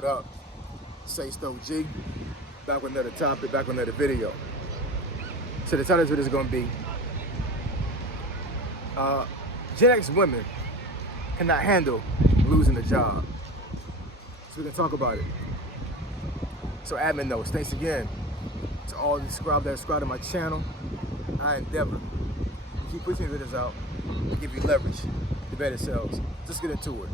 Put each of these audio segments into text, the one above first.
What up? Say Stoke G. Back with another topic, back with another video. So the title of this is going to be Gen X women cannot handle losing a job. So we can talk about it. So admin notes, thanks again to all the subscribers to my channel. I endeavor to keep pushing videos out to give you leverage to better selves. Let's get into it.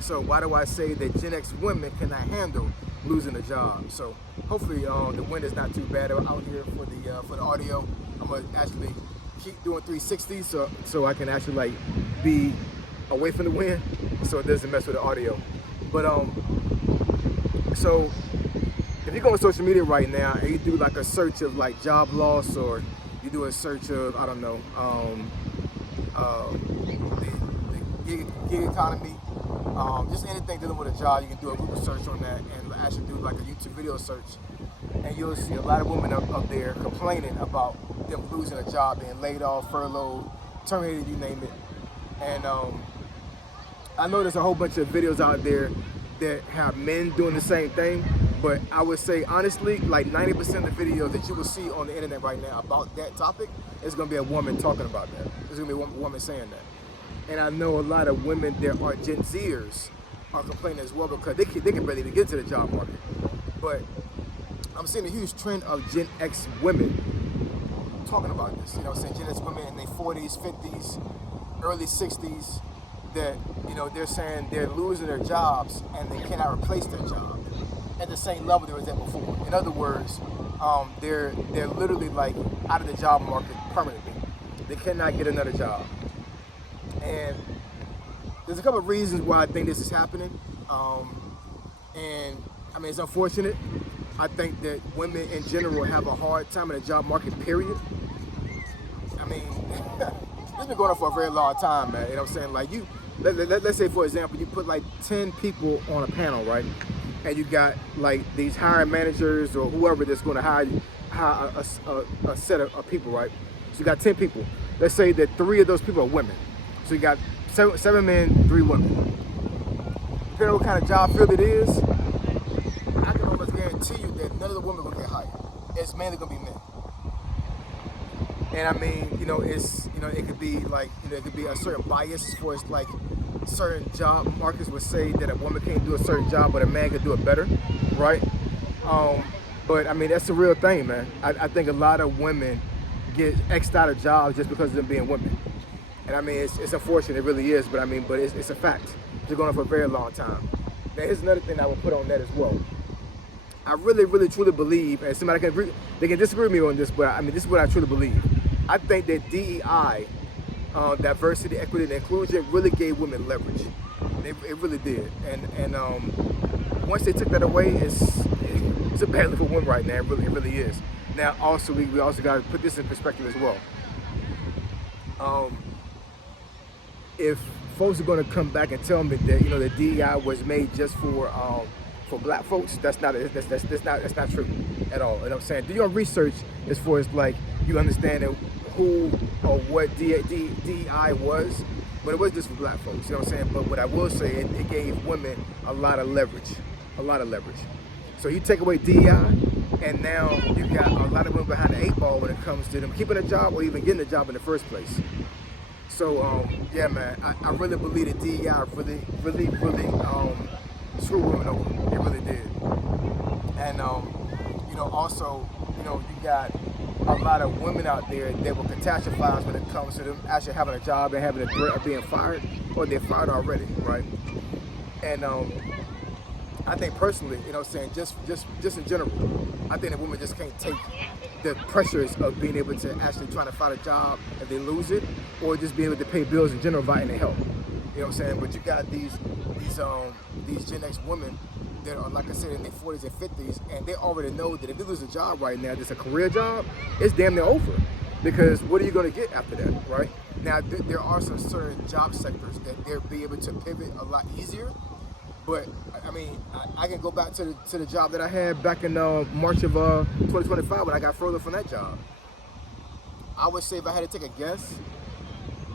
So why do I say that Gen X women cannot handle losing a job? So hopefully the wind is not too bad out here for the audio. I'm gonna actually keep doing 360s so I can actually like be away from the wind so it doesn't mess with the audio. But so if you go on social media right now and you do like a search of like job loss, or you do a search of, I don't know, the gig economy, just anything dealing with a job, you can do a Google search on that and actually do like a YouTube video search, and you'll see a lot of women up there complaining about them losing a job, being laid off, furloughed, terminated, you name it. And I know there's a whole bunch of videos out there that have men doing the same thing, but I would say honestly, like 90% of the videos that you will see on the internet right now about that topic is going to be a woman talking about that. There's going to be a woman saying that. And I know a lot of women that are Gen Zers are complaining as well, because they can barely even get to the job market. But I'm seeing a huge trend of Gen X women talking about this. You know, saying Gen X women in their 40s, 50s, early 60s, that, you know, they're saying they're losing their jobs and they cannot replace their job at the same level they was at before. In other words, they're literally like out of the job market permanently. They cannot get another job. And there's a couple of reasons why I think this is happening. And I mean, it's unfortunate. I think that women in general have a hard time in the job market, period. I mean, it's been going on for a very long time, man. You know what I'm saying? Like let's say, for example, you put like 10 people on a panel, right? And you got like these hiring managers or whoever that's going to hire a set of people, right? So you got 10 people. Let's say that 3 of those people are women. So you got 7 men, 3 women. Depending on what kind of job field it is, I can almost guarantee you that none of the women will get hired. It's mainly going to be men. And I mean, you know, it's, you know, it could be like, you know, it could be a certain bias as far as like certain job markets would say that a woman can't do a certain job, but a man can do it better, right? But I mean, that's the real thing, man. I think a lot of women get X'd out of jobs just because of them being women. And I mean, it's unfortunate, it really is, but I mean, but it's a fact. It's been going on for a very long time. Now, here's another thing I would put on that as well. I really, really, truly believe, and somebody they can disagree with me on this, but I mean, this is what I truly believe. I think that DEI, diversity, equity, and inclusion, really gave women leverage. It really did. And once they took that away, it's a bad look for women right now. It really is. Now, also, we also got to put this in perspective as well. If folks are going to come back and tell me that, you know, the DEI was made just for black folks, that's not true at all. You know what I'm saying? Do your research as far as like you understand who or what DEI was, but it was just for black folks. You know what I'm saying? But what I will say, it gave women a lot of leverage, So you take away DEI, and now you got a lot of women behind the 8 ball when it comes to them keeping a job or even getting a job in the first place. So yeah, man, I really believe that DEI really screwed women over. It really did. And you know, also, you know, you got a lot of women out there that will catastrophize when it comes to them actually having a job and having a threat of being fired, or they're fired already, right? And I think personally, you know what I'm saying, just in general, I think that women just can't take the pressures of being able to actually trying to find a job if they lose it, or just being able to pay bills in general without any help. You know what I'm saying? But you got these Gen X women that are, like I said, in their 40s and 50s, and they already know that if they lose a job right now, that's a career job, it's damn near over. Because what are you going to get after that, right? Now, there are some certain job sectors that they'll be able to pivot a lot easier. But I mean, I can go back to the job that I had back in March of 2025 when I got furloughed from that job. I would say, if I had to take a guess,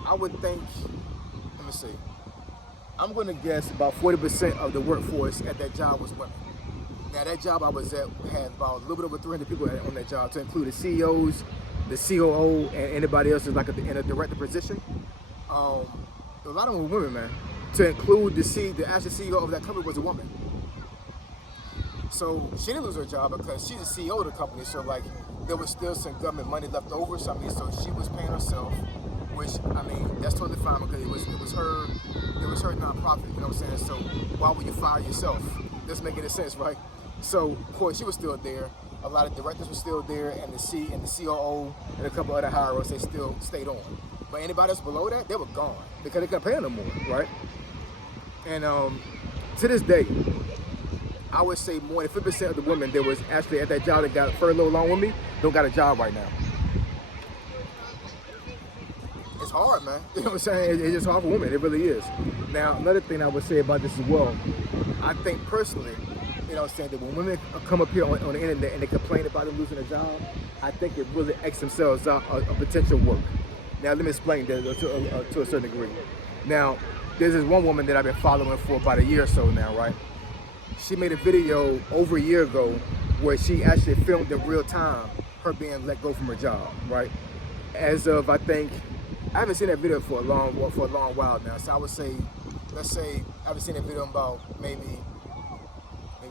I would think, let me see, I'm going to guess about 40% of the workforce at that job was women. Now that job I was at had about a little bit over 300 people on that job, to include the CEOs, the COO, and anybody else is like in a director position. A lot of them were women, man. To include the actual CEO of that company was a woman. So she didn't lose her job because she's the CEO of the company. So like there was still some government money left over. So I mean, so she was paying herself, which I mean that's totally fine because it was her nonprofit. You know what I'm saying? So why would you fire yourself? Doesn't make any sense, right? So of course she was still there. A lot of directors were still there, and the COO and a couple other hires, they still stayed on. But anybody else below that, they were gone because they couldn't pay them no more, right? And to this day, I would say more than 50% of the women that was actually at that job that got furloughed along with me don't got a job right now. It's hard, man. You know what I'm saying? It's just hard for women. It really is. Now, another thing I would say about this as well, I think personally, you know what I'm saying, that when women come up here on the internet and they complain about them losing a job, I think it really X themselves out of potential work. Now, let me explain that to a certain degree. Now, there's this one woman that I've been following for about a year or so now, right? She made a video over a year ago where she actually filmed in real time her being let go from her job, right? As of, I think, I haven't seen that video for a long while now. So I would say, let's say I haven't seen that video in about maybe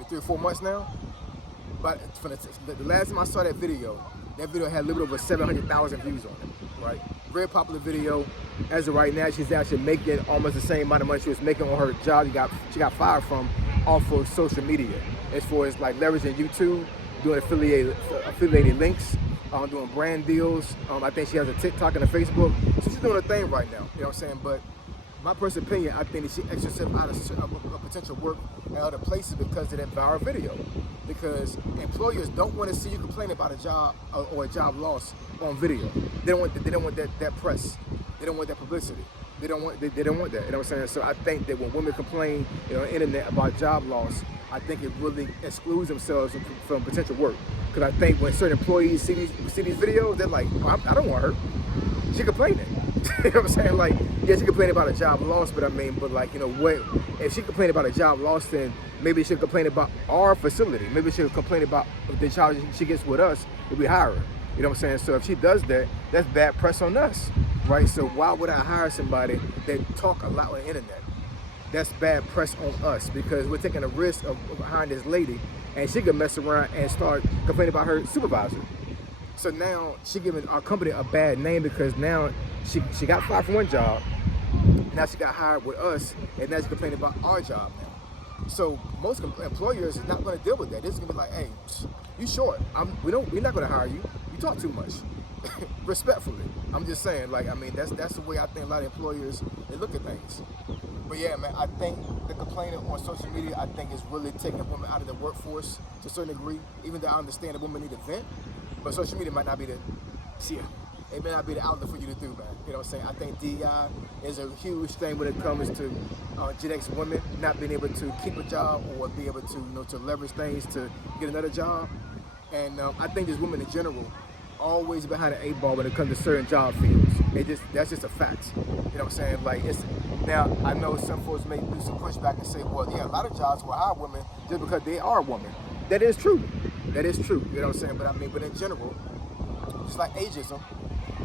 3 or 4 months now. But for the last time I saw that video had a little bit over 700,000 views on it, right? Very popular video. As of right now, she's actually making almost the same amount of money she was making on her job she got fired from off of social media. As far as like leveraging YouTube, doing affiliated links, doing brand deals. I think she has a TikTok and a Facebook. So she's doing her thing right now, you know what I'm saying? But my personal opinion, I think that she exercised out of potential work in other places because of that viral video. Because employers don't want to see you complain about a job or a job loss on video. They don't want that press. They don't want that publicity. They don't want that. You know what I'm saying? So I think that when women complain, on the internet about job loss, I think it really excludes themselves from potential work. Because I think when certain employees see these videos, they're like, oh, I don't want her. She complaining. You know what I'm saying? Like, yeah, she complaining about a job loss, but like, what? If she complained about a job loss, then maybe she should complain about our facility. Maybe she should complain about the job she gets with us if we hire her. You know what I'm saying? So if she does that, that's bad press on us, right? So why would I hire somebody that talk a lot on the internet? That's bad press on us because we're taking a risk of hiring this lady, and she could mess around and start complaining about her supervisor. So now she giving our company a bad name because now she got fired from one job, now she got hired with us, and now she's complaining about our job now. So most employers is not going to deal with that. They're just going to be like, hey, you short. We're not going to hire you. You talk too much. Respectfully. I'm just saying, like, that's the way I think a lot of employers, they look at things. But yeah, man, I think the complaining on social media, I think is really taking women out of the workforce to a certain degree, even though I understand that women need to vent. But social media might not be it may not be the outlet for you to do, man. You know what I'm saying? I think DEI is a huge thing when it comes to Gen X women not being able to keep a job or be able to, to leverage things to get another job. And I think there's women in general always behind the 8 ball when it comes to certain job fields. That's just a fact. You know what I'm saying? Like, now I know some folks may do some pushback and say, well, yeah, a lot of jobs will hire women just because they are women. That is true. That is true. You know what I'm saying? But in general, just like ageism,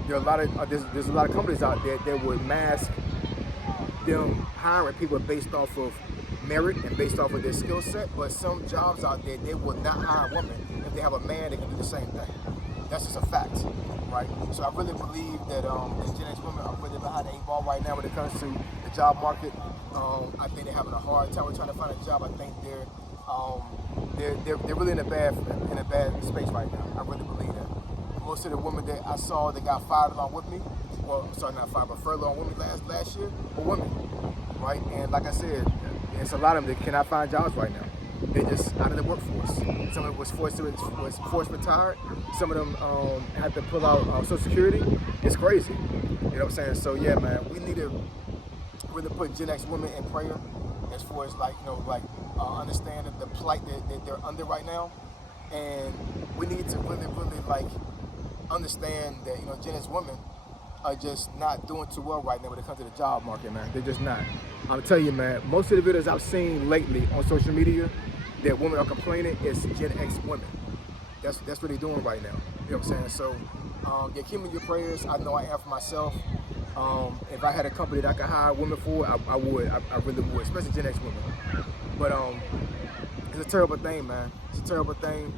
there are a lot of there's a lot of companies out there that would mask them hiring people based off of merit and based off of their skill set. But some jobs out there, they will not hire women if they have a man that can do the same thing. That's just a fact, right? So I really believe that Gen X women are really behind the 8 ball right now when it comes to the job market. I think they're having a hard time trying to find a job. I think they're really in a bad space right now. I really believe that. Most of the women that I saw that got fired along with me, well, sorry, not fired, but furloughed with me last year, were women, right? And like I said, it's a lot of them that cannot find jobs right now. They're just out of the workforce. Some of them was forced retired. Some of them had to pull out Social Security. It's crazy. You know what I'm saying? So yeah, man, we need to really put Gen X women in prayer as far as understand the plight that they're under right now, and we need to really understand that Gen X women are just not doing too well right now when it comes to the job market, man. They're just not. I'm telling you, man, most of the videos I've seen lately on social media that women are complaining is Gen X women. That's what they're doing right now. You know what I'm saying? So, yeah, keep me in your prayers. I know I am for myself. If I had a company that I could hire women for, I would. I really would, especially Gen X women. But it's a terrible thing, man. It's a terrible thing.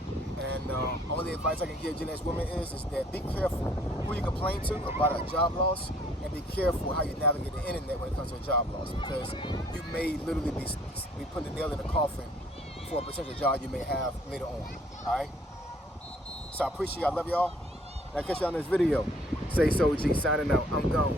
And only advice I can give Gen X women is that be careful who you complain to about a job loss, and be careful how you navigate the internet when it comes to a job loss, because you may literally be putting a nail in the coffin for a potential job you may have later on. All right. So I appreciate y'all. I love y'all. I'll catch y'all in this video. Say so, G. Signing out. I'm gone.